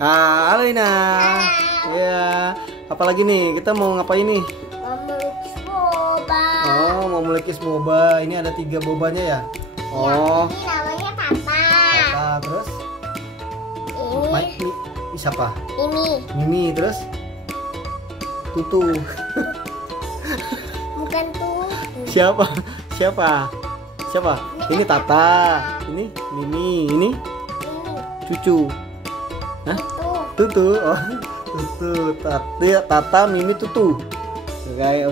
Halo Ina. Ya, apalagi nih? Kita mau ngapain nih? Mau melukis boba. Oh, mau melukis boba. Ini ada 3 bobanya ya? Oh. Ini namanya Tata. Tata, terus? Ini Siapa? Mimi. Mimi, terus? Tutu. Bukan tuh. Siapa? Siapa? Siapa? Ini Tata. Ini Mimi. Ini Ini Cucu. Hah? tuh. Tutu. Oh, Tutu. Tata, Mimi, Tutu.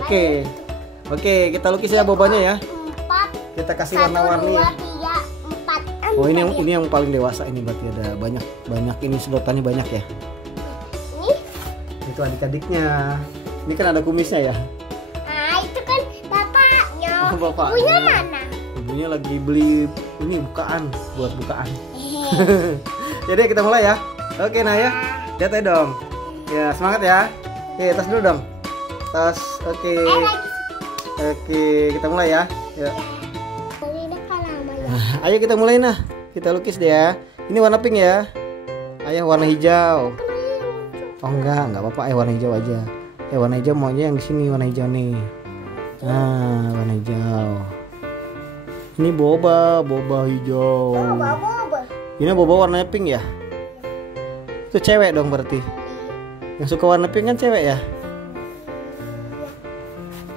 Oke. Oke, kita lukis ya bobanya ya. 4. Kita kasih warna-warni 1, 2, ya. 3, 4. Oh, ini yang paling dewasa ini, berarti ada banyak ini sedotannya banyak ya. Ini? Itu adik-adiknya. Ini kan ada kumisnya ya. Ah, itu kan bapaknya. Oh, bapaknya. Ibunya mana? Ibunya lagi beli ini bukaan buat bukaan. Jadi kita mulai ya. Oke Naya, lihat aja dong. Ya semangat ya. Oke, tas dulu dong. Tas. Oke. Oke, kita mulai ya. Ya. Ini kan namanya. Ayo kita mulai nah. Kita lukis deh ya. Ini warna pink ya. Ayah warna hijau. Oh enggak apa-apa. Warna hijau aja. Warna hijau maunya yang di sini warna hijau nih. Nah, warna hijau. Ini boba hijau. Boba. Ini boba warnanya pink ya. Itu cewek dong berarti. Yang suka warna pink kan cewek ya.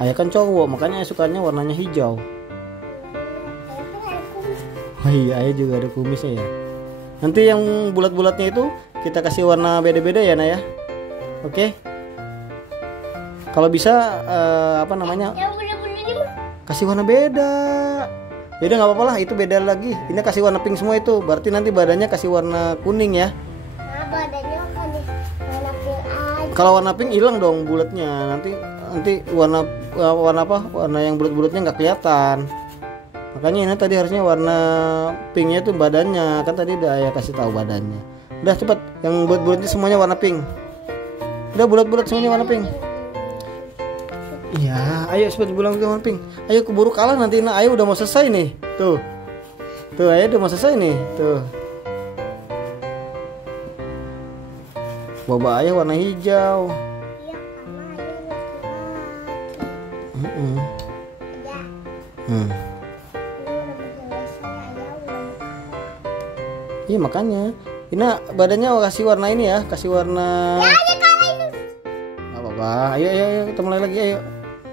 Ayah kan cowok, makanya ayah sukanya warnanya hijau. Oh iya, ayah juga ada kumisnya ya. Nanti yang bulat-bulatnya itu kita kasih warna beda-beda ya Naya. Oke. Kalau bisa apa namanya? Yang bener-bener ini mah. Kasih warna beda. Beda nggak apa-apa lah, itu beda lagi. Ini kasih warna pink semua itu. Berarti nanti badannya kasih warna kuning ya. Nah, badannya kan warna pink aja. Kalau warna pink hilang dong bulatnya. Nanti warna apa? Warna yang bulat-bulatnya nggak kelihatan. Makanya ini tadi harusnya warna pinknya itu badannya. Kan tadi udah ayah kasih tahu badannya. Udah cepat, yang bulat-bulatnya semuanya warna pink. Udah bulat-bulat semuanya warna pink. Iya, ayo cepat bilang ke warna pink. Ayo keburu kalah nanti. Nah, ayo udah mau selesai nih. Tuh, ayo udah mau selesai nih. Tuh. Boba ayah warna hijau. Iya, sama aja laki-laki. Mm-mm. Ya, Hmm. ini udah selesai aja udah. Iya makanya. Ini badannya kasih warna ini ya, kasih warna. Ya, aja kalah itu. Gak apa-apa. Ayo kita mulai lagi ayo.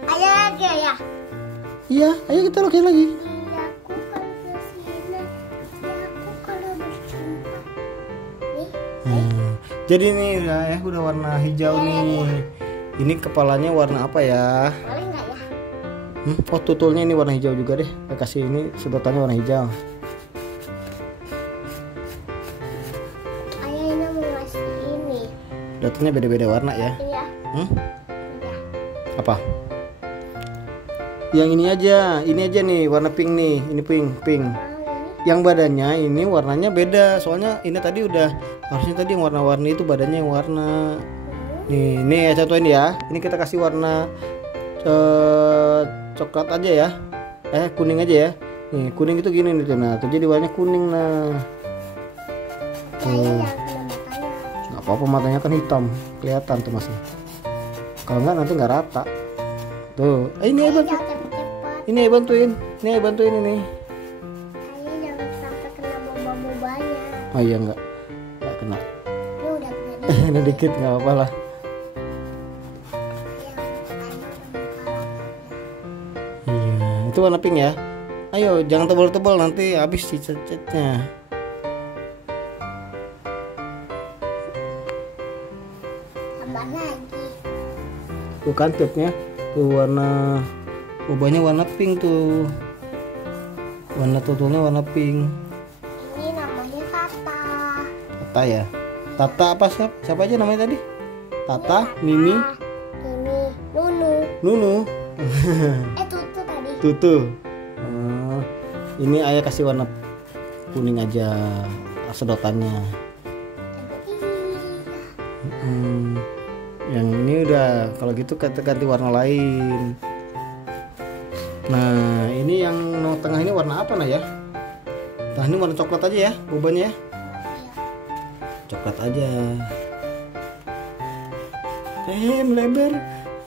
Ayo lagi ya. Iya, ayo kita lukis lagi. Ya, aku kalau kesini, ya aku kalau berjumpa. Nih, Jadi nih udah warna hijau nih. Ini kepalanya warna apa ya? boleh nggak ya? Oh tutulnya ini warna hijau juga deh. Saya kasih ini sedotannya warna hijau. Ayah ini mau ngasih ini. Sedotannya beda-beda warna ya. Iya. Hmm? Ya. Apa? Yang ini aja nih warna pink nih. Ini pink. Ini. Yang badannya ini warnanya beda. Soalnya ini tadi udah harusnya tadi yang warna-warni itu badannya yang warna. Nih ya contohin ya. Ini kita kasih warna coklat aja ya. Kuning aja ya. Nih kuning itu gini nih tuh. Nah, tuh jadi warnanya kuning nah. Ayah Tuh. jangan kena matanya. Nggak apa-apa matanya kan hitam. Kelihatan tuh masih. Kalau enggak nanti nggak rata. Tuh. Ini ya bantu. Jangan cepet-cepet. Ini ya bantuin. Ini ya bantuin ini. Ayah jangan sampai kena boba-bobanya. Oh iya enggak kena. Ini udah kena. Ini dikit nggak apa-apa lah. Iya, itu warna pink ya. Ayo, jangan tebal-tebal nanti habis si catnya. Tambah lagi. Tuh kan tipnya, tuh warna bobanya warna pink tuh. Warna tutulnya warna pink. Ini namanya Tata. Tata ya. Tata apa siapa aja namanya tadi? Tata, Mimi, Ini Nunu. Nunu. Tutu tadi. Tutu. Oh, ini ayah kasih warna kuning aja sedotannya. Yang ini udah, kalau gitu kita ganti warna lain. Nah, ini yang tengah ini warna apa nah ya? Tengah ini warna coklat aja ya, bobanya ya. Coklat aja. Melebar.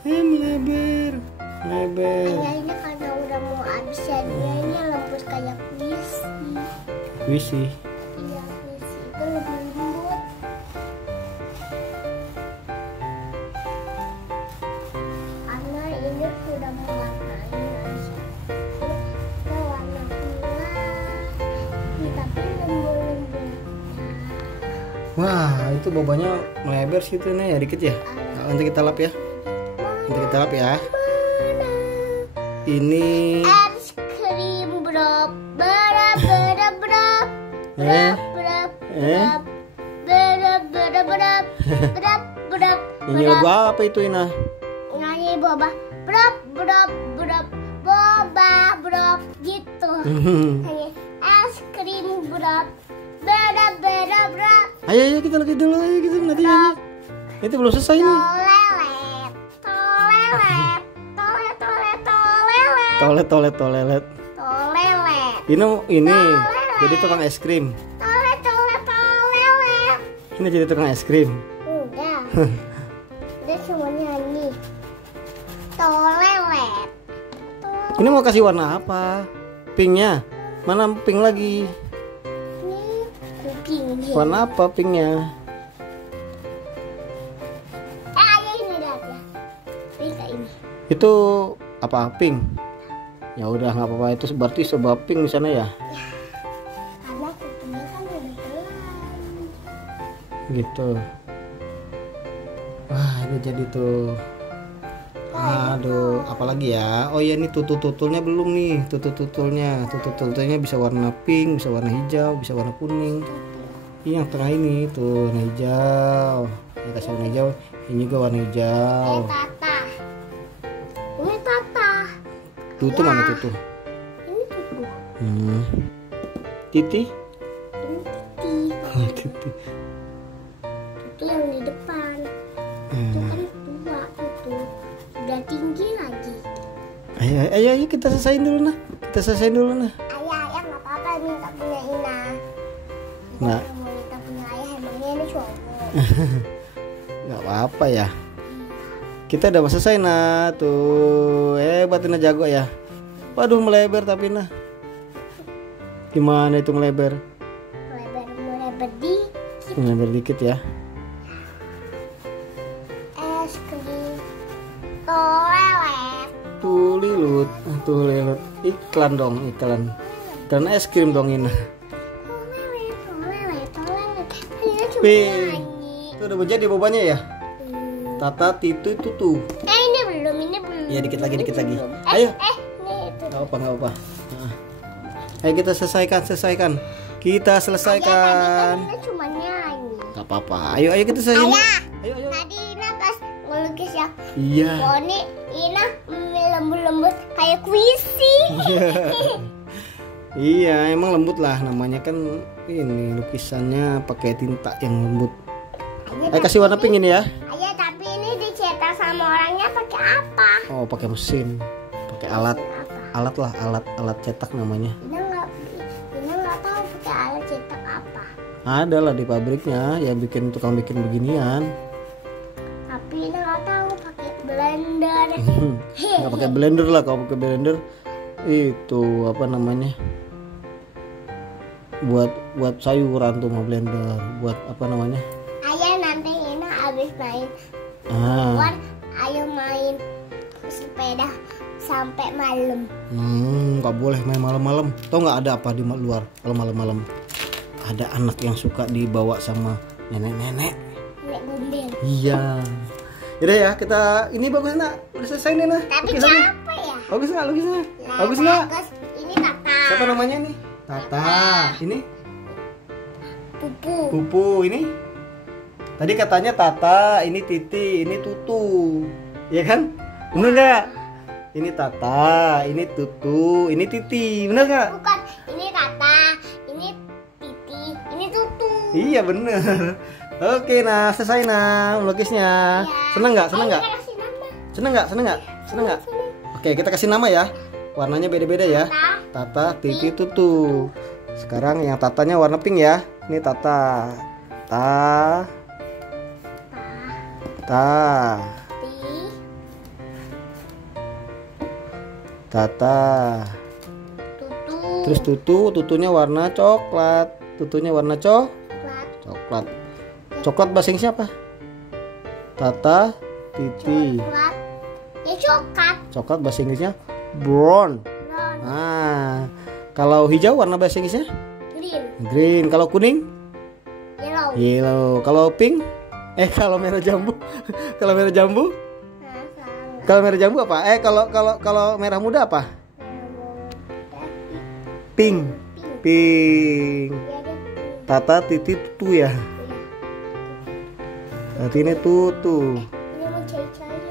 Melebar. Kayaknya karena udah mau habis ya, ini lembut kayak puisi. Puisi. Iya, puisi itu lebih lembut. Karena ini sudah mewarnai nasi. Kita warna bunga, tapi lembut-lembutnya. Wah, itu bobanya melebar situ nih ya, dikit ya. Nanti kita lap ya. Nanti kita lap ya. Ini Es krim brop, berap, berap, berap, berap, berap, berap, berap, berap, berap, berap, berap, nyanyi lagu apa itu Ina? nyanyi boba, berap, berap, berap, boba, berap, gitu. Nyanyi es krim brop, berap, berap, berap, Ayo kita lagi dulu, ayo kita nanti nyanyi. Itu belum selesai nih. tolelet, tolelet, tolet, tolet, tolelet, Tolet. tolelet, Ini jadi tukang es krim. tolet, tolet, tolelet. Ini jadi tukang es krim. Udah. Udah cuma nyanyi. Tolelet. Ini mau kasih warna apa? Pinknya? Mana pink lagi? Ini kuping. Warna apa pinknya? Ayo ini lihat ya. Ini kayak ini. Itu apa? Pink. Ya udah nggak apa-apa, itu berarti sebab pink di sana ya. Karena kupingnya kan udah gelap. Gitu. Wah, ini jadi tuh. Aduh, apalagi ya? Oh iya, ini tutulnya belum nih. Tutulnya bisa warna pink, bisa warna hijau, bisa warna kuning. Ini yang tengah ini tuh warna hijau. Ini kasih warna hijau. Ini juga warna hijau. Tata. Ini tata. Tutu mana tutu? Ini tutu. Titi? Ini titi. Oh, titi. Tutu yang di depan. Itu kan tua tutu. Udah tinggi lagi. Ayo kita selesaiin dulu nah. Ayah nggak apa-apa minta punya Ina. Nah. Mau minta punya ayah emangnya ini cowok. Nggak apa-apa ya. Kita udah selesai nah tuh. Hebat Ina, jago ya. Waduh, melebar tapi nah. Gimana itu melebar? Melebar dikit. Melebar dikit ya. Es krim tolelet. Tuh lilut. Iklan dong, iklan es krim dong Ina. Tolelet. Ini cuma Pink. nyanyi. Itu udah menjadi bobanya ya. Tata, titu, tutu. Ini belum. Ya dikit lagi. Belum. Ayo. Ini itu. Nggak apa. Nah. Ayo kita selesaikan. Kita selesaikan. Ayah, tadi kan Ina cuma nyanyi. Gak apa-apa. Ayo kita selesaikan. Ayah. Ayo. Tadi Ina pas ngelukis ya. Iya. Oh, ini Ina lembut-lembut kayak puisi. Iya, emang lembut lah, namanya kan ini lukisannya pakai tinta yang lembut. Ayo kasih warna pink ini ya. Ayah, tapi ini dicetak sama orangnya pakai apa? Oh, pakai mesin, pakai alat cetak namanya. Ina nggak tahu pakai alat cetak apa. Ada lah di pabriknya yang tukang bikin beginian. Tapi Ina nggak tahu pakai blender. Nggak pakai blender lah, kalau pakai blender itu apa namanya? Buat sayuran tuh mau blender, buat apa namanya? Ayah, nanti Ina habis main Ah. ayo main sepeda sampai malam. Nggak boleh main malam-malam. Tau nggak ada apa di luar kalau malam-malam? Ada anak yang suka dibawa sama nenek-nenek. Nek gombel. Iya. Yaudah ya, kita ini bagus nak. Udah selesai nih nah. Tapi Lukisannya. capek ya. Bagus nggak lukisannya? Nah, Bagus nggak? bagus. Ini Tata. Siapa namanya nih? Tata. Ini Pupu. Pupu. Ini. Tadi katanya Tata, ini Titi, ini Tutu. Iya kan? Bener nggak? Ini Tata, ini Tutu, ini Titi. Bener nggak? Bukan, ini Tata, ini Titi, ini Tutu. Iya bener. Oke nah, selesai nah melukisnya. Ya. Seneng nggak? Kita kasih nama. Seneng nggak? Oke, kita kasih nama ya. Warnanya beda-beda ya. Tata, Titi, Tutu. Sekarang yang tatanya warna pink ya. Ini Tata. Ta. Ti. Tata. Tutu. Terus tutunya warna coklat. Tutunya warna coklat. Coklat bahasa Inggrisnya apa? Tata, titi. Coklat. Ya coklat. Coklat bahasa Inggrisnya brown. Brown. Nah, kalau hijau warna bahasa Inggrisnya Green. green. Kalau kuning Yellow. yellow. Kalau pink kalau merah jambu. Kalau merah jambu? Nah, sama. Kalau merah jambu apa? Kalau merah muda apa? Pink. Pink. Ya, ada pink. Tata, titi, tutu ya. Berarti ini tutu. Ini mau cari-cari.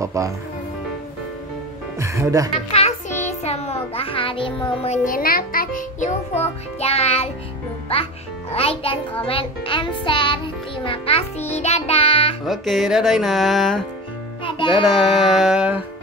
Apa? Udah. Makasih, semoga harimu menyenangkan. UFO, jangan lupa like dan komen and share. Terima kasih, dadah. Oke, dadah Ina. Dadah. Dadah.